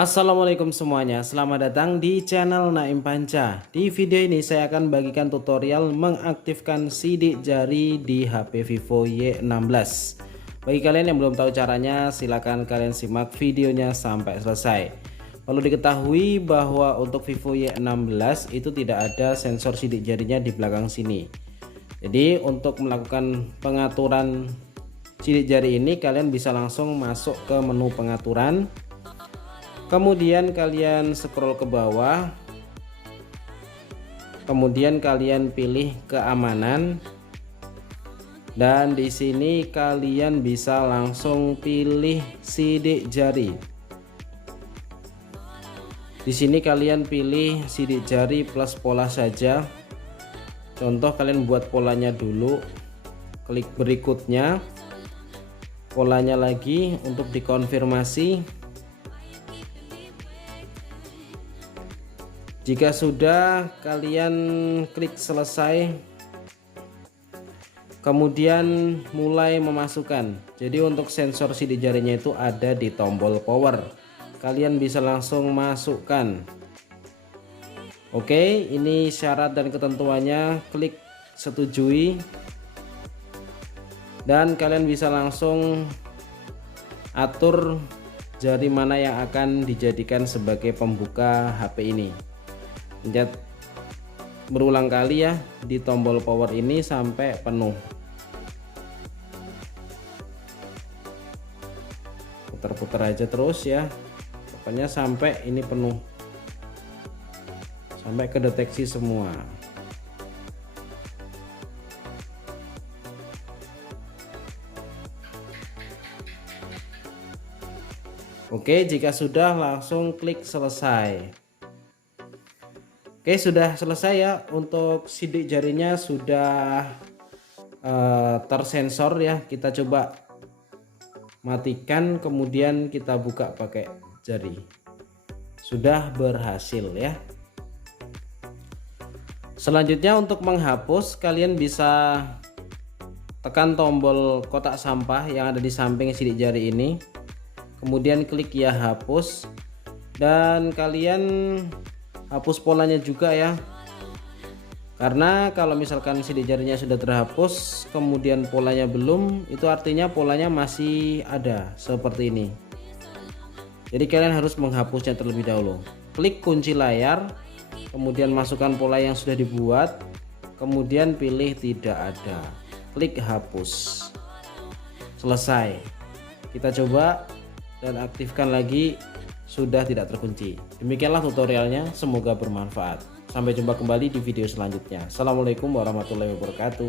Assalamualaikum semuanya, selamat datang di channel Naim Panca. Di video ini saya akan bagikan tutorial mengaktifkan sidik jari di HP Vivo Y16. Bagi kalian yang belum tahu caranya, silakan kalian simak videonya sampai selesai. Perlu diketahui bahwa untuk Vivo Y16 itu tidak ada sensor sidik jarinya di belakang sini. Jadi untuk melakukan pengaturan sidik jari ini, kalian bisa langsung masuk ke menu pengaturan. Kemudian kalian scroll ke bawah, kemudian kalian pilih keamanan, dan di sini kalian bisa langsung pilih sidik jari. Di sini kalian pilih sidik jari plus pola saja. Contoh kalian buat polanya dulu, klik berikutnya, polanya lagi untuk dikonfirmasi. Jika sudah, kalian klik selesai, kemudian mulai memasukkan. Jadi untuk sensor sidik jarinya itu ada di tombol power, kalian bisa langsung masukkan. Oke, ini syarat dan ketentuannya, klik setujui, dan kalian bisa langsung atur jari mana yang akan dijadikan sebagai pembuka HP ini. Pencet berulang kali ya di tombol power ini sampai penuh. Putar-putar aja terus ya, pokoknya sampai ini penuh, sampai kedeteksi semua. Oke, jika sudah langsung klik selesai. Oke, sudah selesai ya, untuk sidik jarinya sudah tersensor ya. Kita coba matikan, kemudian kita buka pakai jari. Sudah berhasil ya. Selanjutnya untuk menghapus, kalian bisa tekan tombol kotak sampah yang ada di samping sidik jari ini, kemudian klik ya hapus, dan kalian hapus polanya juga ya, karena kalau misalkan sidik jarinya sudah terhapus kemudian polanya belum, itu artinya polanya masih ada seperti ini. Jadi kalian harus menghapusnya terlebih dahulu. Klik kunci layar, kemudian masukkan pola yang sudah dibuat, kemudian pilih tidak ada, klik hapus. Selesai. Kita coba dan aktifkan lagi, sudah tidak terkunci. Demikianlah tutorialnya, semoga bermanfaat. Sampai jumpa kembali di video selanjutnya. Assalamualaikum warahmatullahi wabarakatuh.